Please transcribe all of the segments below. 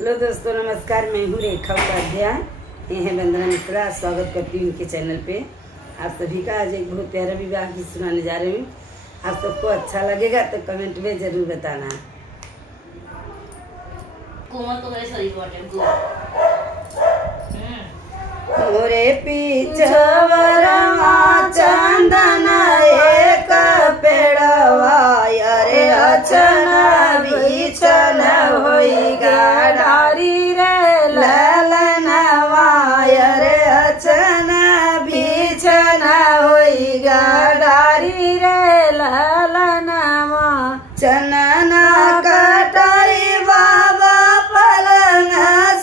Hello दोस्तों, नमस्कार। मैं हूँ रेखा उपाध्याय। ये है वंदना मिश्रा। स्वागत करती हूँ उनके चैनल पे। आप सभी का आज एक बहुत प्यारा विवाह गीत सुनाने जा रही हूँ। आप सबको अच्छा लगेगा तो कमेंट में ज़रूर बताना। मोरे पीछवरवा चंदन एक पेड़वा अरे अचन बिछन होई गाड़ी रे ललनवा अरे अचन बिछन होई गाड़ी रे ललनवा चनना कटाई बाबा पलंग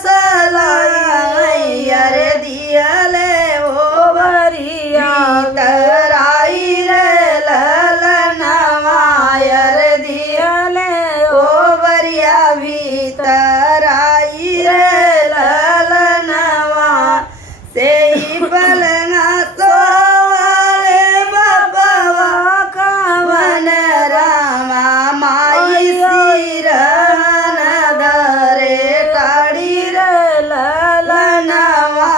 सलाई अरे दियले ओ बरिया तराई रे ललनवा अरे दियले ओ बरिया भीतराई रे ललनवा से ही पलंग सोवाले बाबा कवन रामा माई सिरन धरे टाड़ी रे ललनवा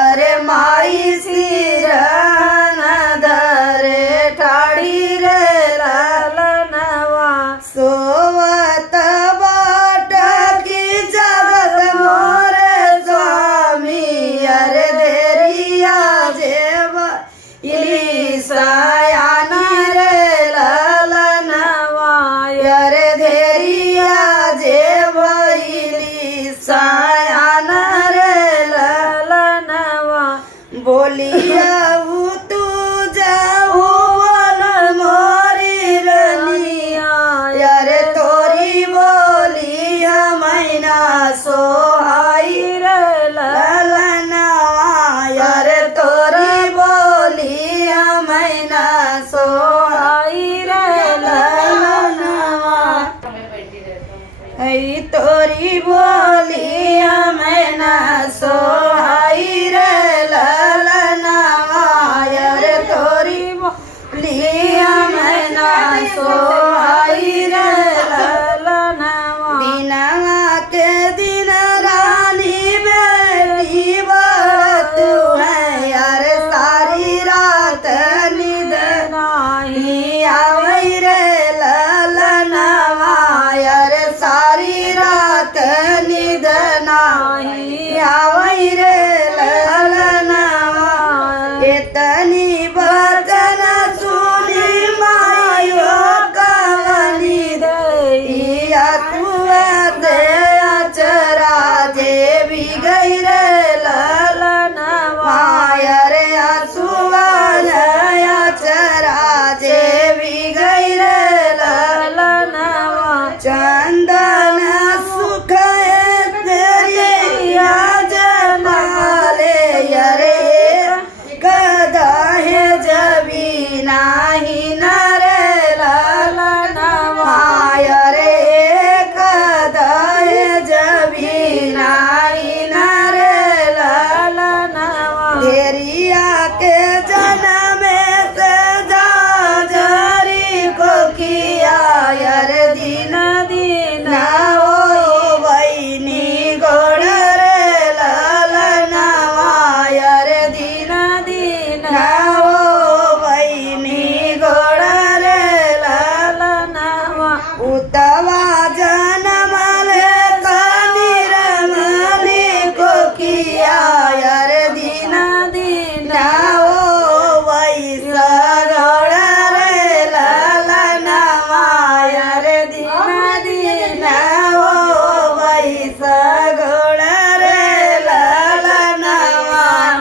अरे माई सिरन धरे टाड़ी रे ललनवा सोवत बाट की जगत मोरे स्वामी अरे देरिया जेव इलिसायान रे ललनवा अरे देरिया जेव इलिसायान रे ललनवा बोलिया तू जाऊ मोरी रनिया अरे तोरी बोलिया मैना सोहाई रे ललनवा अरे तोरी बोलिया मैना सोहाई रे ललनवा ऐ तोरी बोलिया मैना सोहाई रे ललनवा अरे तोरी बोलिया मैना सो